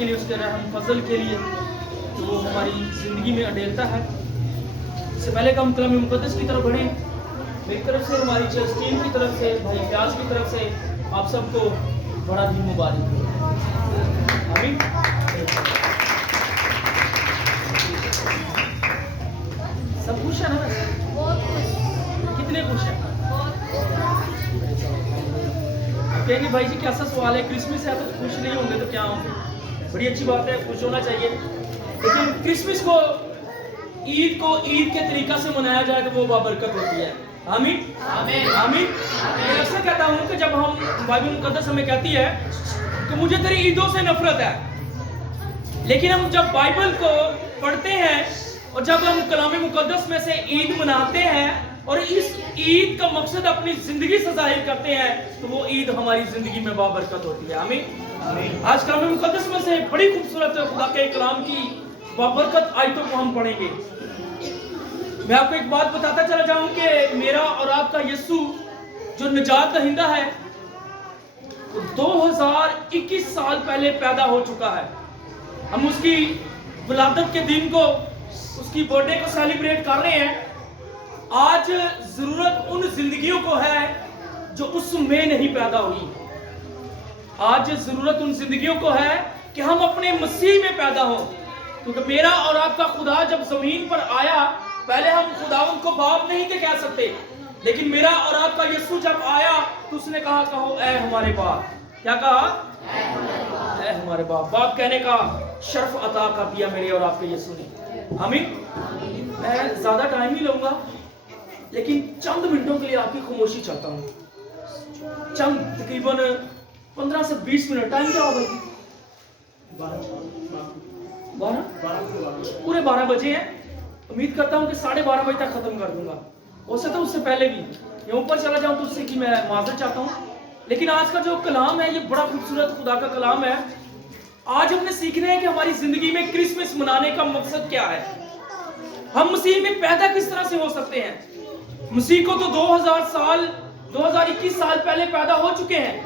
کے لیے, اس کے رحم فضل کے لیے جو وہ ہماری زندگی میں اڈیلتا ہے. اس سے پہلے کہ ہم کلام مقدس کی طرف بڑھیں, میری طرف سے, ہماری چرچ ٹیم کی طرف سے, بھائی پیاز کی طرف سے آپ سب کو بڑا دن مبارک ہو. آمین. سب خوش ہیں نا؟ کتنے خوش ہیں؟ کہیں گے بھائی جی کیسا سوال ہے, کرسمس ہے تو خوش نہیں ہوں گے تو کیا ہوں گے؟ بڑی اچھی بات ہے, خوش ہونا چاہیے. لیکن کرسمس کو, عید کو عید کے طریقہ سے منایا جائے تو وہ بابرکت ہوتی ہے. آمین آمین آمین. میں اکثر کہتا ہوں کہ جب ہم, بائبل مقدس ہمیں کہتی ہے کہ مجھے تیری عیدوں سے نفرت ہے, لیکن ہم جب بائبل کو پڑھتے ہیں اور جب ہم کلام مقدس میں سے عید مناتے ہیں اور اس عید کا مقصد اپنی زندگی سے ظاہر کرتے ہیں تو وہ عید ہماری زندگی میں بابرکت ہوتی ہے. آمین. آج کلام مقدس میں سے بڑی خوبصورت خدا کے کلام کی بابرکت آیتوں کو ہم پڑھیں گے. میں آپ کو ایک بات بتاتا چلا جاؤں کہ میرا اور آپ کا یسوع جو نجات دہندہ ہے 2021 سال پہلے پیدا ہو چکا ہے. ہم اس کی ولادت کے دن کو, اس کی برتھ ڈے کو سیلیبریٹ کر رہے ہیں. آج ضرورت ان زندگیوں کو ہے جو اس میں نہیں پیدا ہوئی. آج ضرورت ان زندگیوں کو ہے کہ ہم اپنے مسیح میں پیدا ہوں, کیونکہ میرا اور آپ کا خدا جب زمین پر آیا, پہلے ہم خداوند کو باپ نہیں تھے کہہ سکتے, لیکن میرا اور آپ کا یسوع جب آیا تو اس نے کہا, کہو اے ہمارے باپ. کیا کہا؟ اے ہمارے باپ. باپ کہنے کا شرف عطا کر دیا میرے اور آپ کے یسوع نے. آمین. میں زیادہ ٹائم نہیں لوں گا, لیکن چند منٹوں کے لیے آپ کی خاموشی چاہتا ہوں. چند تقریباً 15 سے 20 منٹ. ٹائم کیا ہوگا؟ 12 پورے 12 بجے ہیں. امید کرتا ہوں کہ 12:30 بجے تک ختم کر دوں گا. ہو سکتا ہے اس سے پہلے بھی. یہ اوپر چلا جاؤں تو اس سے کہ میں معذرت چاہتا ہوں. لیکن آج کا جو کلام ہے یہ بڑا خوبصورت خدا کا کلام ہے. آج ہم نے سیکھنا ہے کہ ہماری زندگی میں کرسمس منانے کا مقصد کیا ہے. ہم مسیح میں پیدا کس طرح سے ہو سکتے ہیں. مسیح کو تو 2021 سال پہلے پیدا ہو چکے ہیں.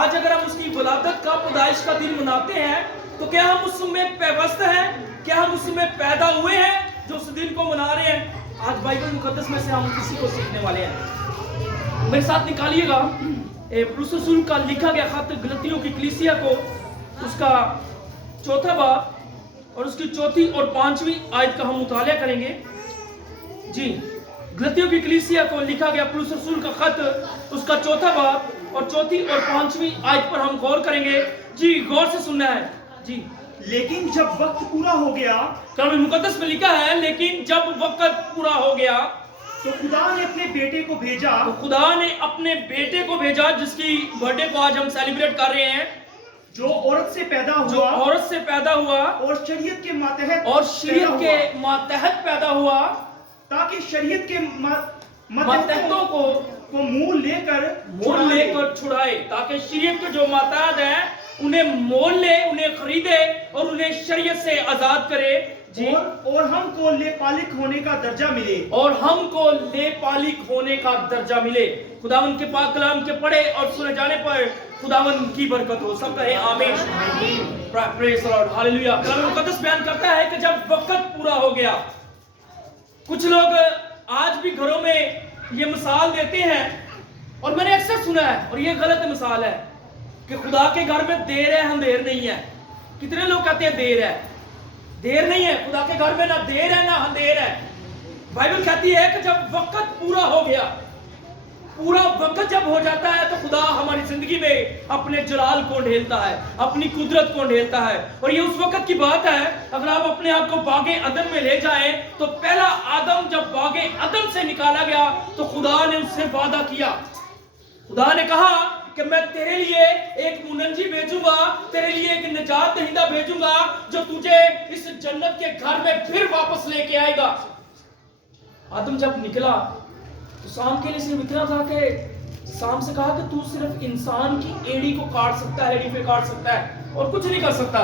آج اگر ہم اس کی ولادت کا, پیدائش کا دن مناتے ہیں تو کیا ہم اس میں پیوست ہیں؟ کیا ہم اس میں پیدا ہوئے ہیں جو اس دن کو منا رہے ہیں؟ آج بائبل مقدس میں سے ہم کسی کو سیکھنے والے ہیں. میرے ساتھ نکالیے گا پولس رسول کا لکھا گیا خط گلتیوں کی کلیسیا کو, اس کا 4واں باب اور اس کی 4 اور 5 آیت کا ہم مطالعہ کریں گے. جی, گلتیوں کی کلیسیا کو لکھا گیا پولس رسول کا خط, اس کا 4واں باب اور 4 اور 5 آیت پر ہم غور کریں گے. جی, غور سے سننا ہے. جی, لیکن جب وقت پورا ہو گیا, کلام مقدس میں لکھا ہے لیکن جب وقت پورا ہو گیا تو خدا نے اپنے بیٹے کو بھیجا. تو خدا نے اپنے بیٹے کو بھیجا, جس کی برتھ ڈے کو آج ہم سیلیبریٹ کر رہے ہیں, جو عورت سے پیدا جو ہوا عورت سے پیدا ہوا اور شریعت کے ماتحت اور شریعت کے ماتحت پیدا ہوا, تاکہ شریعت کے ماتحتوں کو مول لے کر چھڑائے, تاکہ شریعت کے جو ماتحت ہیں انہیں مول لے, انہیں خریدے اور انہیں شریعت سے آزاد کرے. جی, اور ہم کو لے پالک ہونے کا درجہ ملے. اور ہم کو لے پالک ہونے کا درجہ ملے. خداوند کے پاک کلام کے پڑھے اور سنے جانے پر خداوند کی برکت ہو. سب کہے آمین. پریز دی لارڈ. ہاللیلویہ. کلام مقدس بیان کرتا ہے کہ جب وقت پورا ہو گیا, کچھ لوگ آج بھی گھروں میں یہ مثال دیتے ہیں, اور میں نے اکثر سنا ہے اور یہ غلط مثال ہے کہ خدا کے گھر میں دیر ہے اندھیر نہیں ہے. کتنے لوگ کہتے ہیں دیر ہے؟ دیر نہیں ہے. خدا کے گھر میں نہ دیر ہے نہ اندھیر ہے. بائبل کہتی ہے کہ جب وقت پورا ہو گیا, پورا وقت جب ہو جاتا ہے تو خدا ہماری زندگی میں اپنے جلال کو ڈھیلتا ہے, اپنی قدرت کو ڈھیلتا ہے. اور یہ اس وقت کی بات ہے, اگر آپ اپنے آپ کو باغ عدن میں لے جائیں تو پہلا آدم جب باغ عدن سے نکالا گیا تو خدا نے اس سے وعدہ کیا. خدا نے کہا کہ میں تیرے لیے ایک منجی بھیجوں گا, تیرے لیے ایک نجات دہندہ بھیجوں گا جو تجھے اس جنت کے گھر میں پھر واپس لے کے آئے گا. آدم جب نکلا تو سام کے لیے صرف اتنا تھا کہ سام سے کہا کہ تو صرف انسان کی ایڑی کو کاٹ سکتا ہے, ایڑی پہ کاٹ سکتا ہے اور کچھ نہیں کر سکتا.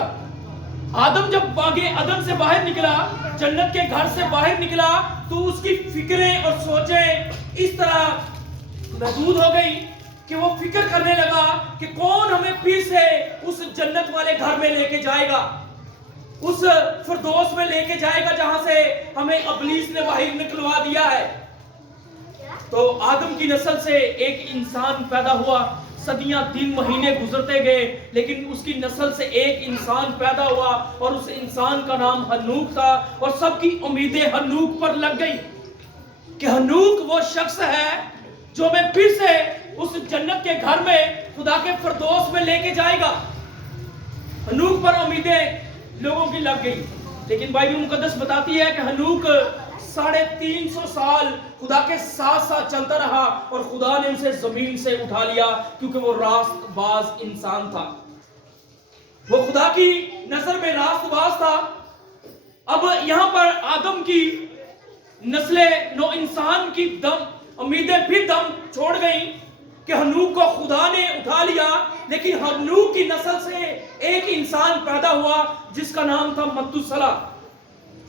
آدم جب باغ عدن سے باہر نکلا, جنت کے گھر سے باہر نکلا, تو اس کی فکریں اور سوچیں اس طرح محدود ہو گئی کہ وہ فکر کرنے لگا کہ کون ہمیں پھر سے اس جنت والے گھر میں لے کے جائے گا, اس فردوس میں لے کے جائے گا جہاں سے ہمیں ابلیس نے باہر نکلوا دیا ہے. تو آدم کی نسل سے ایک انسان پیدا ہوا, صدیاں دن مہینے گزرتے گئے, لیکن اس کی نسل سے ایک انسان پیدا ہوا اور اس انسان کا نام ہنوک تھا. اور سب کی امیدیں ہنوک پر لگ گئی کہ ہنوک وہ شخص ہے جو ہمیں پھر سے اس جنت کے گھر میں خدا کے فردوس میں لے کے جائے گا. ہنوک پر امیدیں لوگوں کی لگ گئی, لیکن بائبل مقدس بتاتی ہے کہ ہنوک 350 سال خدا کے ساتھ ساتھ چلتا رہا اور خدا نے اسے زمین سے اٹھا لیا, کیونکہ وہ راست باز انسان تھا. وہ خدا کی نظر میں راست باز تھا. اب یہاں پر آدم کی نسل نو انسان کی امیدیں پھر دم چھوڑ گئیں کہ ہنوک کو خدا نے اٹھا لیا, لیکن ہنوک کی نسل سے ایک انسان پیدا ہوا جس کا نام تھا متوسلا,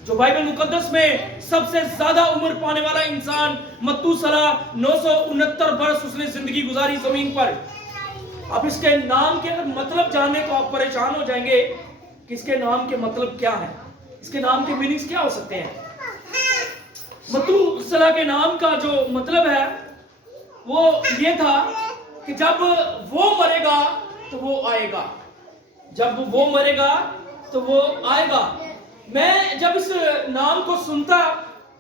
جو بائبل مقدس میں سب سے زیادہ عمر پانے والا انسان. متوسلا 969 برس اس نے زندگی گزاری زمین پر. اب اس کے نام کے اگر مطلب جاننے کو آپ پریشان ہو جائیں گے کہ اس کے نام کے مطلب کیا ہے, اس کے نام کے میننگز کیا ہو سکتے ہیں. متوسلا کے نام کا جو مطلب ہے وہ یہ تھا کہ جب وہ مرے گا تو وہ آئے گا, جب وہ مرے گا تو وہ آئے گا. میں جب اس نام کو سنتا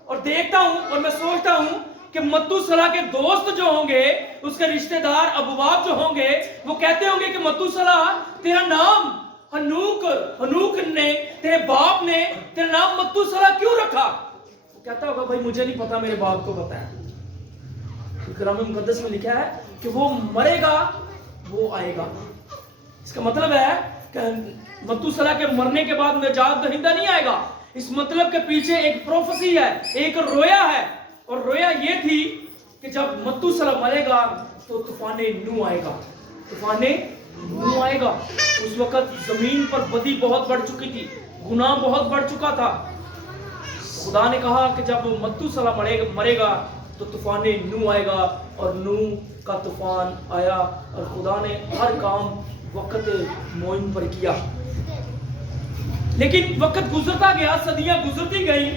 اور دیکھتا ہوں اور میں سوچتا ہوں کہ متوسلا کے دوست جو ہوں گے, اس کے رشتہ دار ابواب جو ہوں گے, وہ کہتے ہوں گے کہ متوسلا تیرا نام ہنوک نے, تیرے باپ نے تیرا نام متوسلا کیوں رکھا؟ وہ کہتا ہوگا بھائی مجھے نہیں پتا, میرے باپ کو پتا ہے. کلام مقدس میں لکھا ہے کہ وہ مرے گا وہ آئے گا. اس کا مطلب ہے کہ متوسلا کے مرنے کے بعد نجات دہندہ نہیں آئے گا. اس مطلب کے پیچھے ایک پروفیسی ہے, ایک رویا ہے, اور رویا یہ تھی کہ جب متوسلا مرے گا تو طوفان نوح آئے گا. طوفان نوح آئے گا. اس وقت زمین پر بدی بہت بڑھ چکی تھی, گناہ بہت بڑھ چکا تھا. خدا نے کہا کہ جب متوسلا مرے گا تو طوفان نوح آئے گا, اور نوح کا طوفان آیا اور خدا نے ہر کام وقت معین پر کیا. لیکن وقت گزرتا گیا, صدیاں گزرتی گئیں,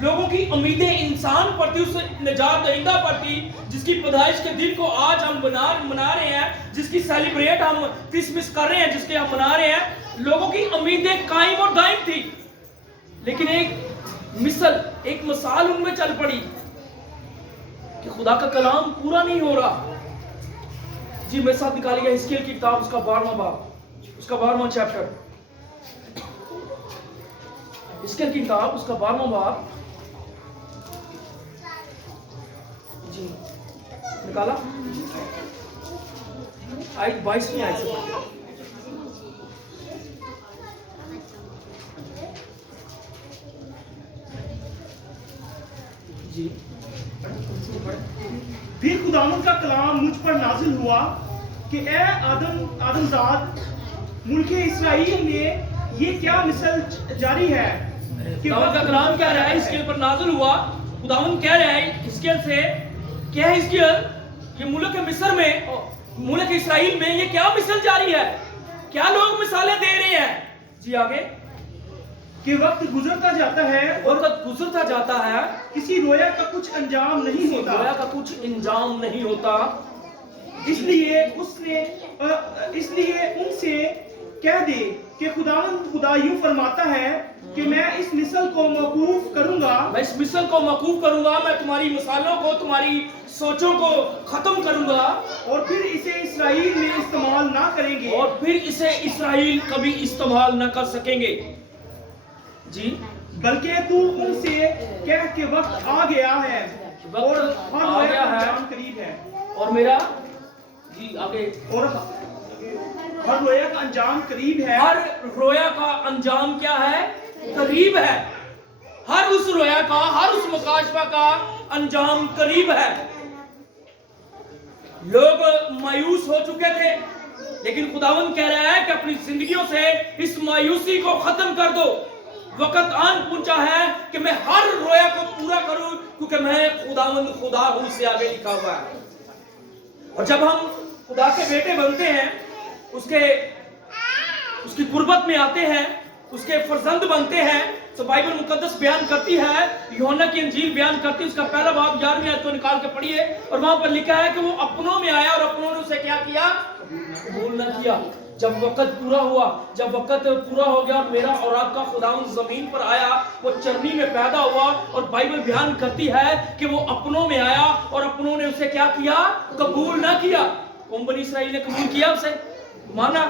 لوگوں کی امیدیں انسان پر تھی, اس نجات دہندہ پر تھی جس کی پیدائش کے دن کو آج ہم منا رہے ہیں, جس کی سیلیبریٹ ہم کرسمس کر رہے ہیں, جس کے ہم منا رہے ہیں. لوگوں کی امیدیں قائم اور دائم تھی, لیکن ایک مثال ان میں چل پڑی کہ خدا کا کلام پورا نہیں ہو رہا. جی میرے ساتھ نکالی گیا حزقیل کی کتاب, اس کا 12واں باب, اس کا 12واں چیپٹر. حزقیل کی کتاب, اس کا 12واں باب. جی نکالا, آیت 22 آیت سے پڑھیں. جی پھر خداوند کا کلام مجھ پر نازل ہوا کہ اے آدمزاد, ملک اسرائیل میں یہ کیا مثل جاری ہے کہ خداوند کا کلام کہہ رہا ہے, حزقیل پر نازل ہوا. خداوند کہہ رہا ہے حزقیل سے کہ اے حزقیل, یہ ملک مصر میں, ملک اسرائیل میں یہ کیا مثل جاری ہے, کیا لوگ مثالیں دے رہے ہیں. جی آگے, کہ وقت گزرتا جاتا ہے اور وقت گزرتا جاتا ہے, کسی رویا کا کچھ انجام نہیں ہوتا, رویا کا کچھ انجام نہیں ہوتا. اس لیے ان سے کہہ دے کہ خدا یوں فرماتا ہے کہ میں اس مثل کو موقوف کروں گا, میں اس مثل کو موقوف کروں گا, میں تمہاری مثالوں کو, تمہاری سوچوں کو ختم کروں گا, اور پھر اسے اسرائیل میں استعمال نہ کریں گے, اور پھر اسے اسرائیل کبھی استعمال نہ کر سکیں گے. جی بلکہ تو ان سے کہہ کہ وقت آ گیا ہے اور ہر رویا کا انجام قریب ہے, اور میرا جی آگے, اور ہر رویا کا انجام قریب ہے. ہر رویا کا انجام کیا ہے؟ قریب ہے. ہر اس رویا کا, ہر اس مکاشفہ کا انجام قریب ہے. لوگ مایوس ہو چکے تھے, لیکن خداوند کہہ رہا ہے کہ اپنی زندگیوں سے اس مایوسی کو ختم کر دو. وقت آن پہنچا ہے کہ میں ہر رویا کو پورا کروں, کیونکہ میں خداوند خدا ہوں, سے آگے لکھا ہوا ہے. اور جب ہم खुदा के बेटे बनते हैं, उसकी कुर्बत में आते हैं, उसके फर्जंद बनते हैं, तो बाइबल मुकद्दस बयान करती है, यूहन्ना की इंजील बयान करती है, उसका पहला बाब 11वीं आयत को निकाल के पढ़िए, और वहां पर लिखा है कि वो अपनों में आया और अपनों ने उसे क्या किया? कबूल न किया। जब वक्त पूरा हुआ, जब वक्त पूरा हो गया और मेरा और आपका खुदावंद जमीन पर आया, वो चरनी में पैदा हुआ, और बाइबल बयान करती है कि वो अपनों में आया और अपनों ने उसे क्या किया? कबूल ना किया। कौम बनी इसराइल ने कबूल किया, उसे माना,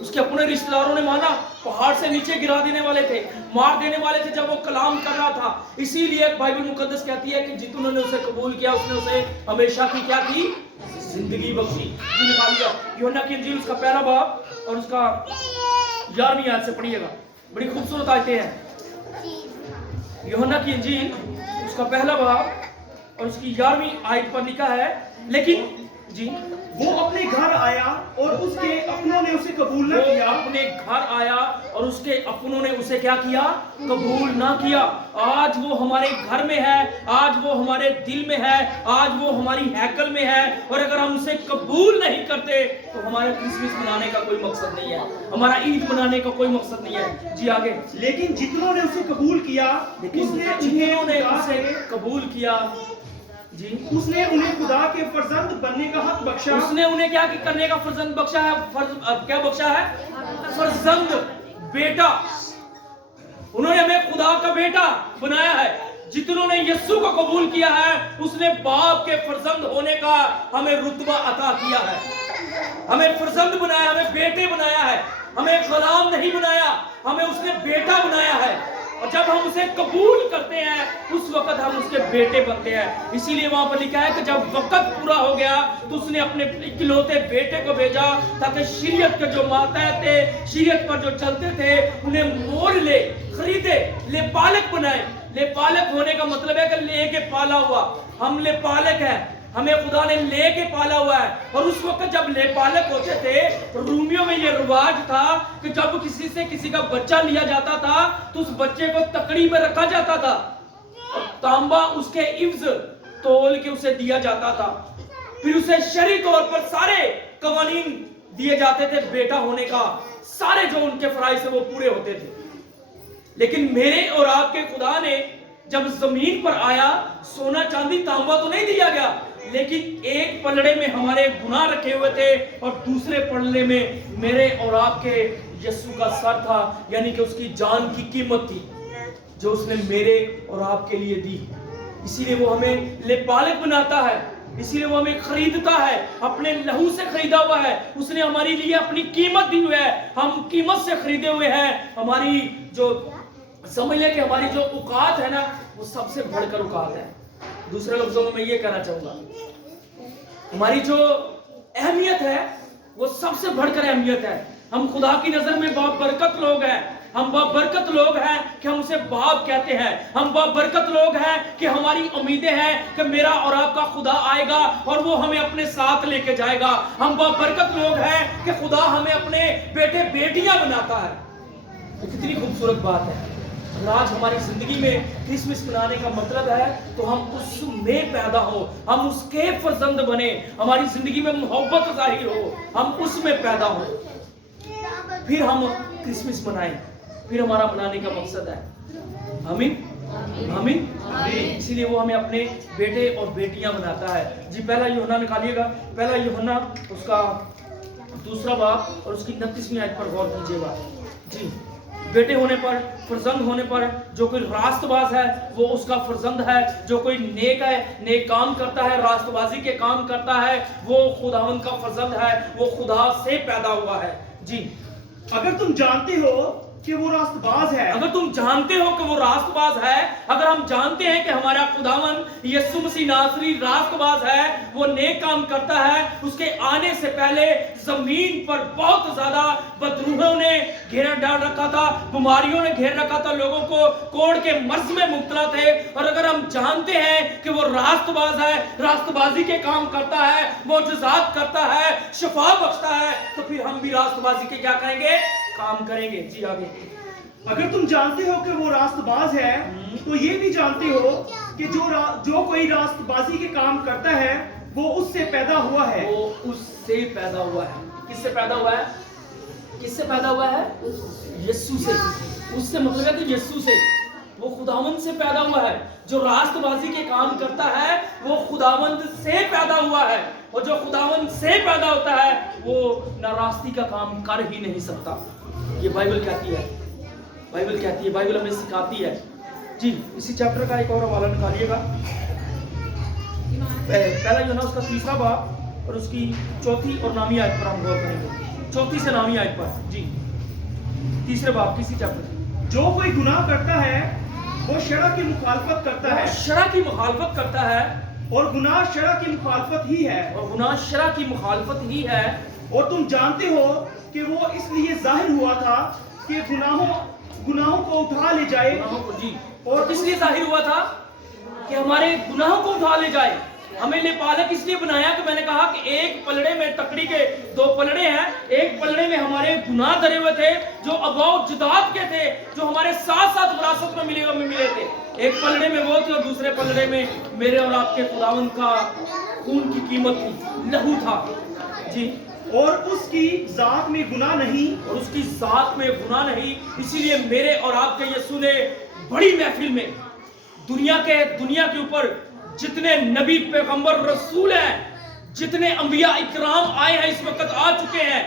उसके अपने रिश्तेदारों ने माना, पहाड़ से नीचे गिरा देने वाले थे, मार देने वाले थे जब वो कलाम कर रहा था। इसीलिए बाइबल मुकद्दस कहती है कि जितने उसे कबूल किया उसने उसे हमेशा की क्या की? जिंदगी बख्शी। निकालिए यूहन्ना की इंजील उसका पहला बाब और उसका 11वीं आयत से पढ़िएगा, बड़ी खूबसूरत आयतें हैं। यूहन्ना की इंजील उसका पहला बाब और उसकी 11वीं आयत पर लिखा है, लेकिन जी वो अपने घर आया और उसके अपनों ने उसे कबूल न किया। अपने घर आया और उसके अपनों ने उसे क्या किया? कबूल ना किया। आज वो हमारे घर में है, आज वो हमारे दिल में है, आज वो हमारी हैकल में है, और अगर हम उसे कबूल नहीं करते तो हमारे क्रिसमस मनाने का कोई मकसद नहीं है, हमारा ईद मनाने का कोई मकसद नहीं है। जी आगे। लेकिन जितनों ने उसे कबूल किया, जिन्होंने उसे कबूल किया, जी, उसने उन्हें खुदा के फर्जंद बनने का हक बख्शा। उसने उन्हें क्या करने का फर्जंद बख्शा है? क्या बख्शा है? फर्जंद, बेटा। उन्होंने हमें खुदा का बेटा बनाया है। जितनों ने यीशु को कबूल किया है, उसने बाप के फर्जंद होने का हमें रुतबा अता किया है, हमें फर्जंद बनाया, हमें बेटे बनाया है, हमें गुलाम नहीं बनाया, हमें उसने बेटा बनाया है। और जब हम उसे कबूल करते हैं, उस वक्त हम उसके बेटे बनते हैं। इसीलिए वहां पर लिखा है कि जब वक्त पूरा हो गया तो उसने अपने इकलौते बेटे को भेजा, ताकि शरीयत के जो माताएं थे, शरीयत पर जो चलते थे, उन्हें मोल ले, खरीदे, ले पालक बनाए। ले पालक होने का मतलब है कि लेके पाला हुआ। हम ले पालक हैं, हमें खुदा ने लेके पाला हुआ है। और उस वक्त जब ले पालक होते थे, रोमियो में ये रिवाज था कि जब किसी से किसी का बच्चा लिया जाता था तो उस बच्चे को तकड़ी में रखा जाता था और तांबा उसके इव्ज तोल के उसे दिया जाता था। फिर उसे शरई तौर पर सारे कवानीन दिए जाते थे बेटा होने का, सारे जो उनके फराइज थे वो पूरे होते थे। लेकिन मेरे और आपके खुदा ने जब जमीन पर आया, सोना चांदी तांबा तो नहीं दिया गया, लेकिन एक पलड़े में हमारे गुनाह रखे हुए थे और दूसरे पलड़े में मेरे और आपके यीशु का सर था, यानी कि उसकी जान की कीमत थी जो उसने मेरे और आपके लिए दी। इसीलिए वो हमें लेपालक बनाता है, इसीलिए वो हमें खरीदता है, अपने लहू से खरीदा हुआ है। उसने हमारे लिए अपनी कीमत दी हुई है, हम कीमत से खरीदे हुए हैं। हमारी जो समझ ले कि हमारी जो औकात है ना, वो सबसे बढ़कर औकात है। दूसरे लफ्जों में मैं ये कहना चाहूंगा, हमारी जो अहमियत है वो सबसे बढ़कर अहमियत है। हम खुदा की नजर में बाबरकत लोग हैं, हम बाबरकत लोग हैं कि हम उसे बाप कहते हैं। हम बाबरकत लोग हैं कि हमारी उम्मीदें हैं कि मेरा और आपका खुदा आएगा और वो हमें अपने साथ लेके जाएगा। हम बाबरकत लोग हैं कि खुदा हमें अपने बेटे बेटियां बनाता है। ये कितनी खूबसूरत बात है। आज हमारी जिंदगी में क्रिसमस मनाने का मतलब है तो हम उसमें पैदा हो, हम उसके फर्जंद बने, हमारी जिंदगी में मोहब्बत जाहिर हो, हम उसमें पैदा हो, फिर हम क्रिसमस मनाएं, फिर हमारा मनाने का मकसद है। आमीन आमीन। इसीलिए वो हमें अपने बेटे और बेटियां बनाता है। जी पहला यूहन्ना निकालिएगा, पहला यूहन्ना उसका दूसरा बाब और उसकी 29वीं आयत पर गौर कीजिएगा। जी, बेटे होने पर, फर्जंद होने पर, जो कोई रास्तबाज है वो उसका फर्जंद है। जो कोई नेक है, नेक काम करता है, रास्तबाजी के काम करता है, वो खुदावंद का फर्जंद है, वो खुदा से पैदा हुआ है। जी, अगर तुम जानते हो कि वो रास्तबाज है, अगर तुम जानते हो कि वो रास्तबाज है, अगर हम जानते हैं कि हमारा खुदावन यीशु मसीह नासरी रास्तबाज है, वो नेक काम करता है, उसके आने से पहले जमीन पर बहुत ज्यादा बदरूहों ने घेरा डाल रखा था, बीमारियों ने घेर रखा था, लोगों को कोड़ के मर्ज में मुब्तला थे। और अगर हम जानते हैं कि वो रास्तबाज है, रास्तबाजी के काम करता है, मोजज़ात करता है, शफा बख्शता है, तो फिर हम भी रास्तबाजी के क्या करेंगे? काम करेंगे। जी आगे। अगर तुम जानते हो कि वो रास्तबाज है, तो ये भी जानते हो कि जो कोई रास्तबाजी के काम करता है वो उससे पैदा हुआ है। वो उससे पैदा हुआ है। किससे पैदा हुआ है? किससे पैदा हुआ है? यीशु से। उससे मतलब है कि यीशु से, वो खुदावंद से पैदा हुआ है। जो रास्तबाजी के काम करता है वो खुदावंद से पैदा हुआ है, और जो खुदावंद से पैदा होता है वो नारास्ती का काम कर ही नहीं सकता। ये बाइबल कहती है, बाइबल कहती है, बाइबल हमें सिखाती है। जी, इसी चैप्टर का एक और हवाला निकालिएगा। पहला जो है ना उसका 3रा बाब और उसकी 4थी और 9वीं आयत पर हम गौर करेंगे। 4थी से 9वीं आयत पर। जी, 3रे बाब किसी चैप्टर। जो कोई गुनाह करता है वो शरअ की मुखालफत करता है, शरअ की मुखालफत करता है, और गुनाह शरअ की मुखालफत ही है, और गुनाह शरअ की मुखालफत ही है। और तुम जानते हो कि वो इसलिए जाहिर हुआ था कि गुनाहों को उठा ले जाए। गुनाहों को, जी, और इसलिए जाहिर हुआ था कि हमारे गुनाहों को उठा ले जाए। हमें ले पालक इसलिए बनाया कि मैंने कहा कि एक पलड़े में, तकड़ी के 2 पलड़े हैं, एक पलड़े में हमारे गुनाह धरे हुए थे जो अबाउ जदाद के थे, जो हमारे साथ साथ विरासत में मिले थे। एक पलड़े में वो थे और दूसरे पलड़े में मेरे और आपके खुदावंद का खून की कीमत थी, लहू था। जी, और उसकी जात में गुनाह नहीं, और उसकी जात में गुनाह नहीं। इसीलिए मेरे और आपके यीशु ने बड़ी महफिल में दुनिया के ऊपर जितने नबी, पैगंबर, रसूल हैं, जितने अंबिया इकराम आए हैं, इस वक्त आ चुके हैं,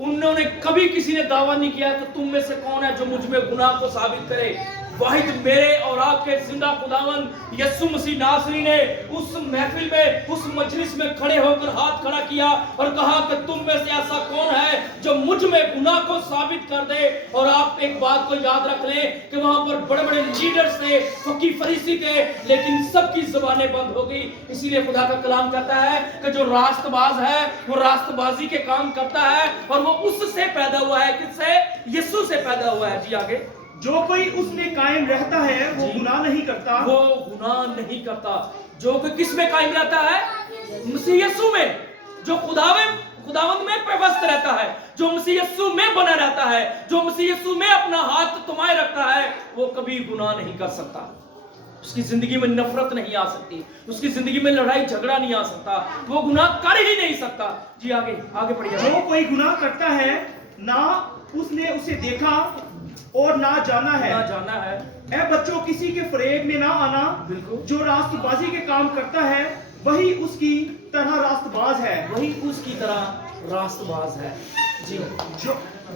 उन्होंने कभी किसी ने दावा नहीं किया कि तुम में से कौन है जो मुझ में गुनाह को साबित करे। वाहिद मेरे और आपके जिंदा खुदावंद यीशु मसीह नासरी ने उस महफिल में, उस मजलिस में खड़े होकर हाथ खड़ा किया और कहा कि तुम में से ऐसा कौन है जो मुझ में गुनाह को साबित कर दे। और आप एक बात को याद रख लें कि वहां पर बड़े बड़े लीडर्स थे, फकीह फरीसी थे, लेकिन सबकी जुबानें बंद हो गई। इसीलिए खुदा का कलाम कहता है कि जो रास्तबाज है वो रास्तबाजी के काम करता है, और वो उससे पैदा हुआ है। किससे? यीशु से पैदा हुआ है। जी, आगे। जो कोई उसमें कायम रहता है वो गुनाह नहीं करता, वो गुनाह नहीं करता। जो कोई किस में कायम रहता है? मसीह यीशु में। जो खुदावंद में पेवस्त रहता है, जो मसीह यीशु में बना रहता है, जो मसीह यीशु में अपना हाथ तुम्हारे रखता है, वो कभी गुनाह नहीं कर सकता। उसकी जिंदगी में नफरत नहीं आ सकती, उसकी जिंदगी में लड़ाई झगड़ा नहीं आ सकता, वो गुनाह कर ही नहीं सकता। जी, आगे पढ़िए। जो कोई गुनाह करता है ना उसने उसे देखा और ना जाना है। ए बच्चों, किसी के फरेब में ना आना। बिल्कुल। जो रास्तबाजी के काम करता है वही उसकी तरह रास्तबाज है। वही उसकी तरह रास्तबाज है। जी,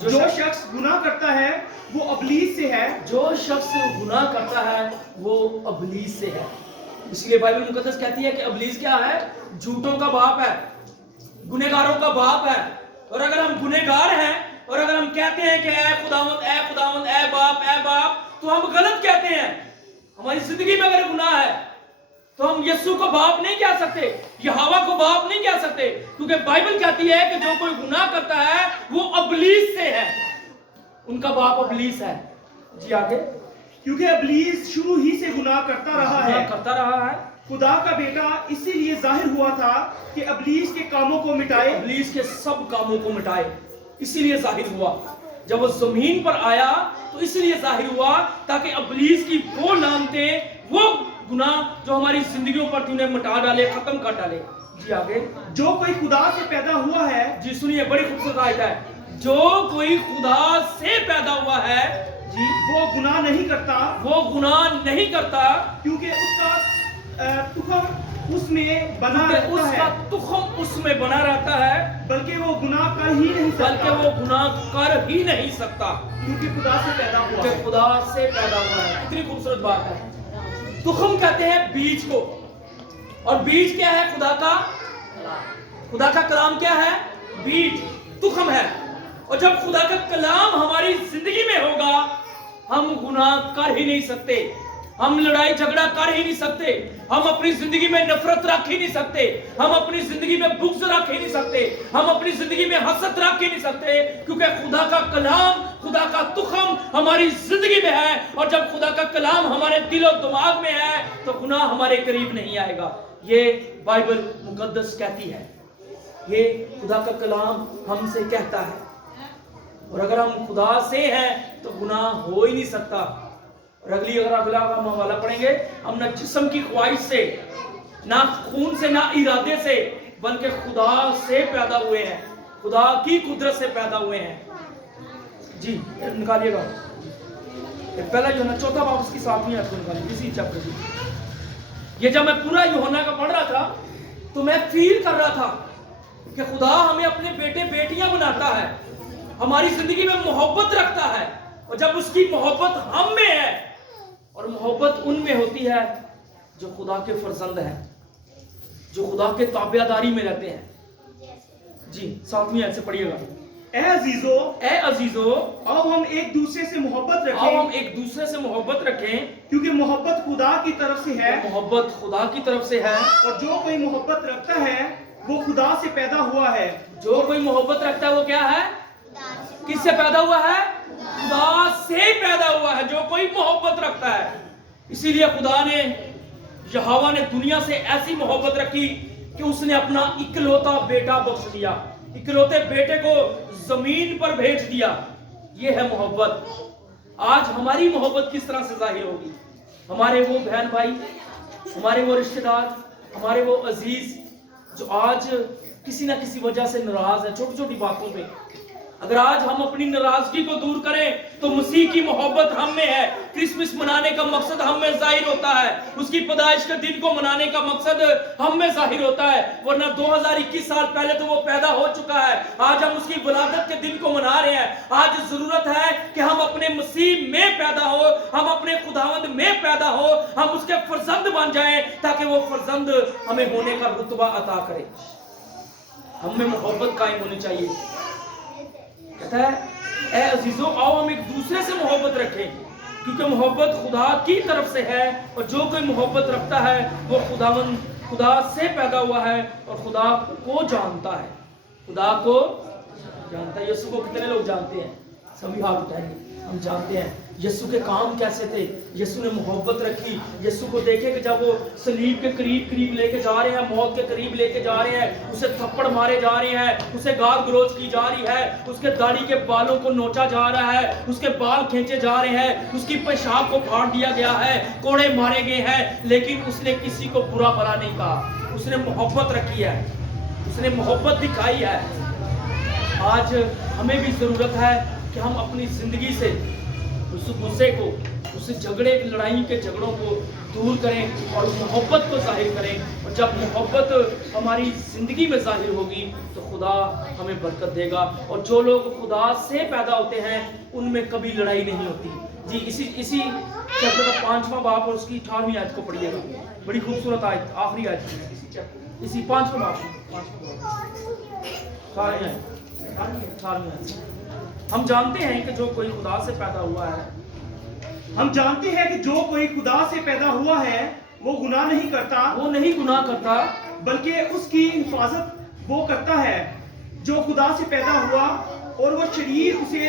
जो शख्स गुनाह करता है वो अबलीस से है। जो शख्स गुनाह करता है वो अबलीस से है। इसलिए बाइबल मुकद्दस कहती है कि अबलीस क्या है? झूठों का बाप है, गुनहगारों का बाप है। और अगर हम गुनहगार हैं और अगर हम कहते हैं कि ऐ खुदावंद, ऐ बाप, तो हम गलत कहते हैं। हमारी जिंदगी में अगर गुनाह है तो हम यीशु को बाप नहीं कह सकते, यहोवा को बाप नहीं कह सकते, क्योंकि बाइबल कहती है कि जो कोई गुनाह करता है वो अबलीस से है, उनका बाप अबलीस है। जी, आगे। क्योंकि अबलीस शुरू ही से गुनाह करता रहा है। खुदा का बेटा इसीलिए जाहिर हुआ था कि अबलीस के कामों को मिटाए, अबलीस के सब कामों को मिटाए। इसीलिए जाहिर हुआ। जब वो जमीन पर आया तो इसलिए जाहिर हुआ ताकि अबलीस की वो लानतें, वो गुनाह जो हमारी जिंदगियों पर तूने मिटा डाले, खत्म कर डाले। जी, आगे। जो कोई खुदा से पैदा हुआ है। जी, सुनिए, बड़ी खूबसूरत आयत है। जो कोई खुदा से पैदा हुआ है, जी, वो गुनाह नहीं करता। वो गुनाह नहीं करता, क्योंकि उसका तुखम उसमें बना रहता है। उसका तुखम उसमें बना रहता है, बल्कि वो गुनाह कर ही नहीं सकता, क्योंकि खुदा से पैदा हुआ है। खुदा से पैदा हुआ है। कितनी खूबसूरत बात है। तुखम कहते हैं बीज को, और बीज क्या है? खुदा का कलाम क्या है? बीज, तुखम है। और जब खुदा का कलाम हमारी जिंदगी में होगा, हम गुनाह कर ही नहीं सकते, हम लड़ाई झगड़ा कर ही नहीं सकते, हम अपनी जिंदगी में नफरत रख ही नहीं सकते, हम अपनी जिंदगी में बुग़्ज़ रख ही नहीं सकते, हम अपनी जिंदगी में हसद रख ही नहीं सकते, क्योंकि खुदा का कलाम, खुदा का तुखम हमारी जिंदगी में है। और जब खुदा का कलाम हमारे दिल और दिमाग में है तो गुनाह हमारे करीब नहीं आएगा। ये बाइबल मुकद्दस कहती है, ये खुदा का कलाम हमसे कहता है। और अगर हम खुदा से हैं तो गुनाह हो ही नहीं सकता। और अगला हम हवाला पढ़ेंगे, हम न जिस्म की ख्वाहिश से, ना खून से, ना इरादे से, बल्कि खुदा से पैदा हुए हैं, खुदा की कुदरत से पैदा हुए हैं। जी निकालिएगा पहला यूहन्ना चौथा बाब उसकी 7वीं आयत को निकालिए, इसी चैप्टर की। ये जब मैं पूरा यूहन्ना का पढ़ रहा था तो मैं फील कर रहा था कि खुदा हमें अपने बेटे बेटियां बनाता है, हमारी जिंदगी में मोहब्बत रखता है, और जब उसकी मोहब्बत हम में है और मोहब्बत उनमें होती है जो खुदा के फर्जंद हैं, जो खुदा के ताबेदारी में रहते हैं। जी 7वीं आयत से पढ़िएगा। ए अजीजो, अब हम एक दूसरे से मोहब्बत रखें, हम एक दूसरे से मोहब्बत रखें, क्योंकि मोहब्बत खुदा की तरफ से है, मोहब्बत खुदा की तरफ से है, और जो कोई मोहब्बत रखता है वो खुदा से पैदा हुआ है। जो कोई मोहब्बत रखता है वो क्या है? किससे पैदा हुआ है? खुदा से पैदा हुआ है जो कोई मोहब्बत रखता है। इसीलिए खुदा ने, यहोवा ने दुनिया से ऐसी मोहब्बत रखी कि उसने अपना इकलौता बेटा बख्श दिया, इकलौते बेटे को जमीन पर भेज दिया। ये है मोहब्बत। आज हमारी मोहब्बत किस तरह से जाहिर होगी? हमारे वो बहन भाई, हमारे वो रिश्तेदार, हमारे वो अजीज जो आज किसी ना किसी वजह से नाराज है, छोटी छोटी बातों पे, अगर आज हम अपनी नाराजगी को दूर करें तो मसीह की मोहब्बत हम में है। क्रिसमस मनाने का मकसद हम में जाहिर होता है, उसकी पैदाइश के दिन को मनाने का मकसद हम में जाहिर होता है, वरना 2021 साल पहले तो वो पैदा हो चुका है। आज हम उसकी विलादत के दिन को मना रहे हैं। आज जरूरत है कि हम अपने मसीह में पैदा हो, हम अपने खुदावंद में पैदा हो, हम उसके फर्जंद बन जाएं, ताकि वो फर्जंद हमें होने का रुतबा अता करे। हम में मोहब्बत कायम होनी चाहिए। कहता है ए अजीजों, आओ हम एक दूसरे से मोहब्बत रखें, क्योंकि मोहब्बत खुदा की तरफ से है, और जो कोई मोहब्बत रखता है वो खुदा से पैदा हुआ है और खुदा को जानता है। खुदा को जानता है। यीशु को कितने लोग जानते हैं? सभी हाथ उठाएंगे। हम जानते हैं यीशु के काम कैसे थे। यीशु ने मोहब्बत रखी। यीशु को देखे कि जब वो सलीब के करीब लेके जा रहे हैं, मौत के करीब लेके जा रहे हैं, उसे थप्पड़ मारे जा रहे हैं, उसे गाल गलौज की जा रही है, उसके दाढ़ी के बालों को नोचा जा रहा है, उसके बाल खींचे जा रहे हैं, उसकी पेशाब को फाड़ दिया गया है, कोड़े मारे गए हैं, लेकिन उसने किसी को बुरा भला नहीं कहा। उसने मोहब्बत रखी है, उसने मोहब्बत दिखाई है। आज हमें भी जरूरत है कि हम अपनी जिंदगी से उस गुस्से को, उस झगड़े लड़ाई के झगड़ों को दूर करें और मोहब्बत को जाहिर करें। और जब मोहब्बत हमारी जिंदगी में जाहिर होगी तो खुदा हमें बरकत देगा। और जो लोग खुदा से पैदा होते हैं उनमें कभी लड़ाई नहीं होती। जी इसी चैप्टर का 5वां बाब और उसकी 18वीं आयत को पढ़िएगा। बड़ी खूबसूरत आयत, आखिरी आयत, इसी 5वां बाब, 18वीं आयत। हम जानते हैं कि जो कोई खुदा से पैदा हुआ है, हम जानते हैं कि जो कोई खुदा से पैदा हुआ है वो गुनाह नहीं करता, वो नहीं गुनाह करता, बल्कि उसकी हिफाजत वो करता है। जो खुदा से पैदा हुआ और वो शरीर उसे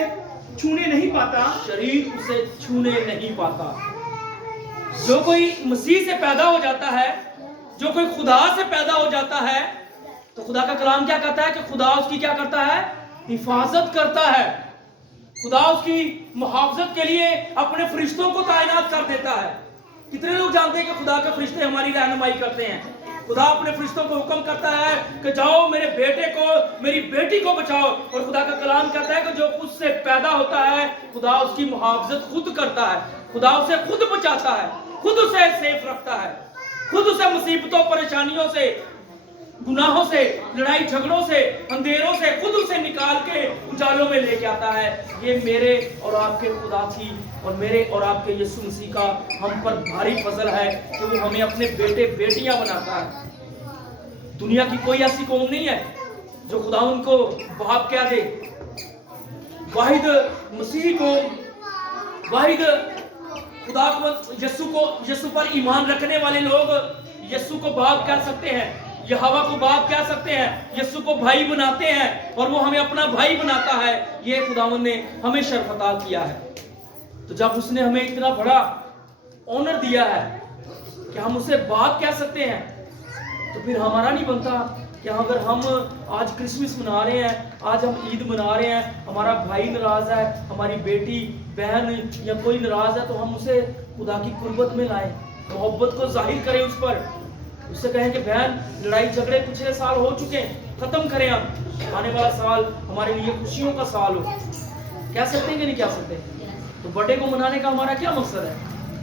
छूने नहीं पाता, शरीर उसे छूने नहीं पाता। जो कोई मसीह से पैदा हो जाता है, जो कोई खुदा से पैदा हो जाता है, तो खुदा का कलाम क्या कहता है कि खुदा उसकी क्या करता है? हिफाजत करता है। खुदा उसकी मुहाफजत के लिए अपने फरिश्तों को तैनात कर देता है। कितने लोग जानते हैं कि खुदा के फरिश्ते हमारी रहनुमाई करते हैं? खुदा अपने फरिश्तों को हुक्म करता है कि जाओ मेरे बेटे को, मेरी बेटी को बचाओ। और खुदा का कलाम कहता है कि जो उससे पैदा होता है खुदा उसकी मुहाफजत खुद करता है, खुदा उसे खुद बचाता है, खुद उसे सेफ रखता है, खुद उसे मुसीबतों परेशानियों से, गुनाहों से, लड़ाई झगड़ों से, अंधेरों से खुद उसे निकाल के उजालों में लेके आता है। ये मेरे और आपके खुदा की और मेरे और आपके यीशु मसीह का हम पर भारी फजल है कि वो हमें अपने बेटे बेटियां बनाता है। दुनिया की कोई ऐसी कौम नहीं है जो खुदा उनको बाप क्या दे। वाहिद मसीह को, वाहिद खुदा को, यीशु पर ईमान रखने वाले लोग यीशु को बाप कह सकते हैं, यहोवा को बाप कह सकते हैं, यीशु को भाई बनाते हैं और वो हमें अपना भाई बनाता है। ये खुदावंद ने हमें शर्फ अता किया है। तो जब उसने हमें इतना बड़ा ऑनर दिया है कि हम उसे बाप कह सकते हैं, तो फिर हमारा नहीं बनता कि अगर हम आज क्रिसमस मना रहे हैं, आज हम ईद मना रहे हैं, हमारा भाई नाराज है, हमारी बेटी बहन या कोई नाराज है, तो हम उसे खुदा की कुर्बत में लाएं, मोहब्बत को जाहिर करें उस पर। اس سے کہیں کہ بہن لڑائی جھگڑے پچھلے سال ہو چکے ہیں, ختم کریں اب, آنے والا سال ہمارے لیے خوشیوں کا سال ہو. کہہ سکتے ہیں کہ نہیں کہہ سکتے؟ تو برتھ ڈے کو منانے کا ہمارا کیا مقصد ہے؟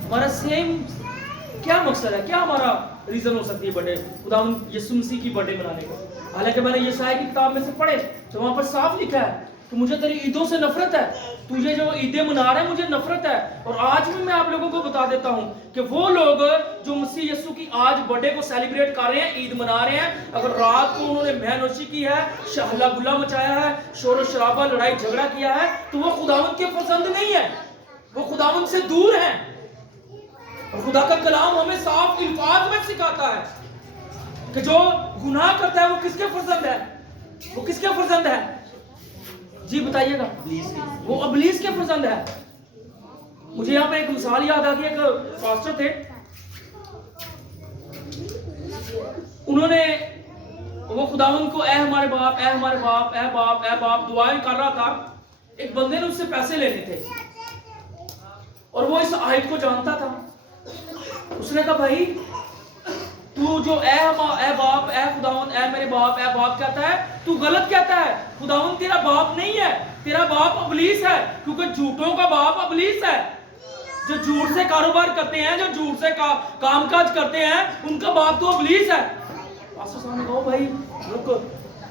ہمارا سیم کیا مقصد ہے, کیا ہمارا ریزن ہو سکتی ہے برتھ ڈے, خداوند یسوع مسیح کی برتھ ڈے منانے کا؟ حالانکہ میں نے یسائی کی کتاب میں سے پڑھے تو وہاں پر صاف لکھا ہے کہ مجھے تیری عیدوں سے نفرت ہے, تجھے جو عیدیں منا رہا ہے مجھے نفرت ہے. اور آج بھی میں آپ لوگوں کو بتا دیتا ہوں کہ وہ لوگ جو مسیح یسوع کی آج برتھ ڈے کو سیلیبریٹ کر رہے ہیں, عید منا رہے ہیں, اگر رات کو انہوں نے مہ نوشی کی ہے, ہلا گلا مچایا ہے, شور و شرابہ لڑائی جھگڑا کیا ہے, تو وہ خداوند کے پسند نہیں ہے, وہ خداوند سے دور ہیں. اور خدا کا کلام ہمیں صاف الفاظ میں سکھاتا ہے کہ جو گناہ کرتا ہے وہ کس کے فرزند ہے, وہ کس کے فرزند ہے؟ جی بتائیے گا. وہ ابلیس کے فرزند ہے. مجھے یہاں پہ ایک مثال یاد آ گئی, ایک پاسٹر تھے, انہوں نے وہ خداوند کو اے ہمارے باپ, اے ہمارے باپ, اے باپ, اے باپ دعائیں کر رہا تھا. ایک بندے نے اس سے پیسے لینے تھے اور وہ اس آیت کو جانتا تھا. اس نے کہا بھائی تو جو اے باپ, اے خداوند, اے میرے باپ, اے باپ کہتا ہے, تو غلط کہتا ہے. خداوند تیرا باپ نہیں ہے, تیرا باپ ابلیس ہے, کیونکہ جھوٹوں کا باپ ابلیس ہے. جو جھوٹ سے کاروبار کرتے ہیں, جو جھوٹ سے کام کاج کرتے ہیں, ان کا باپ تو ابلیس ہے. پاسٹر صاحب نے کہا بھائی رک,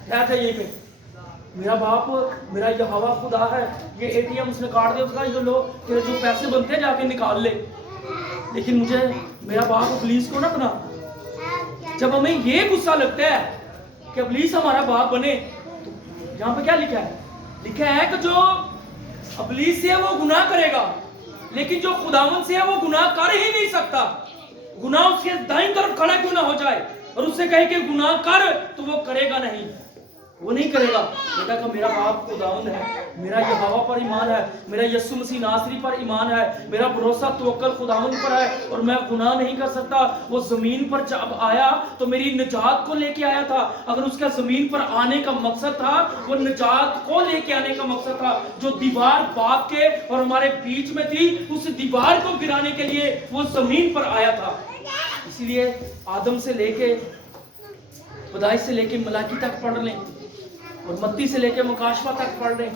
بیٹھ ہے یہیں پہ, میرا باپ میرا یہوہ خدا ہے, یہ اے ٹی ایم اس نے کاٹ دیا, اس کا جو تیرے جو پیسے بنتے ہیں جا کے نکال لے, لیکن مجھے میرا باپ ابلیس کو نہ بنا. جب ہمیں یہ غصہ لگتا ہے کہ ابلیس ہمارا باپ بنے, تو یہاں پہ کیا لکھا ہے؟ لکھا ہے کہ جو ابلیس سے ہے وہ گناہ کرے گا, لیکن جو خداوند سے ہے وہ گناہ کر ہی نہیں سکتا. گناہ اس کے دائیں طرف کھڑا کیوں نہ ہو جائے اور اس سے کہے کہ گناہ کر, تو وہ کرے گا نہیں, وہ نہیں کرے گا. بیٹا کہ میرا باپ خداوند ہے, میرا یہوہ پر ایمان ہے, میرا یسوع مسیح ناصری پر ایمان ہے, میرا بھروسہ توکل خداوند پر ہے, اور میں گناہ نہیں کر سکتا. وہ زمین پر جب آیا تو میری نجات کو لے کے آیا تھا. اگر اس کا زمین پر آنے کا مقصد تھا, وہ نجات کو لے کے آنے کا مقصد تھا. جو دیوار باپ کے اور ہمارے بیچ میں تھی, اس دیوار کو گرانے کے لیے وہ زمین پر آیا تھا. اسی لیے آدم سے لے کے پیدائش سے لے کے ملاکی تک پڑھ لیں اور متی سے لے کے مکاشفہ تک پڑھ لیں.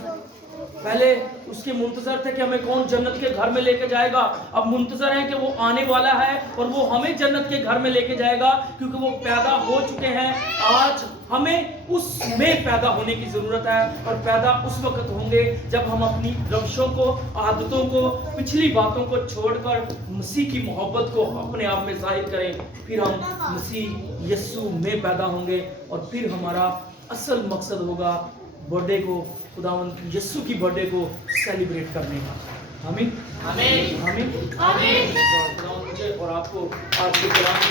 پہلے اس کے منتظر تھے کہ ہمیں کون جنت کے گھر میں لے کے جائے گا, اب منتظر ہیں کہ وہ آنے والا ہے اور وہ ہمیں جنت کے گھر میں لے کے جائے گا, کیونکہ وہ پیدا ہو چکے ہیں. آج ہمیں اس میں پیدا ہونے کی ضرورت ہے, اور پیدا اس وقت ہوں گے جب ہم اپنی روشوں کو, عادتوں کو, پچھلی باتوں کو چھوڑ کر مسیح کی محبت کو اپنے آپ میں ظاہر کریں. پھر ہم مسیح یسوع میں پیدا ہوں گے, اور پھر ہمارا اصل مقصد ہوگا برتھ ڈے کو, خداوند یسوع کی برتھ ڈے کو سیلیبریٹ کرنے کا. آمین آمین آمین آمین. خداوند مجھے اور آپ کو آج کے کلام کی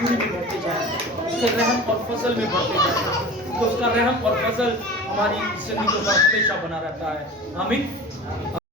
میں بڑھتے جائیں, اس کے رحم اور فضل میں بڑھتے جائیں, تو اس کا رحم اور فضل ہماری زندگی کو ہمیشہ بنا رہتا ہے. آمین.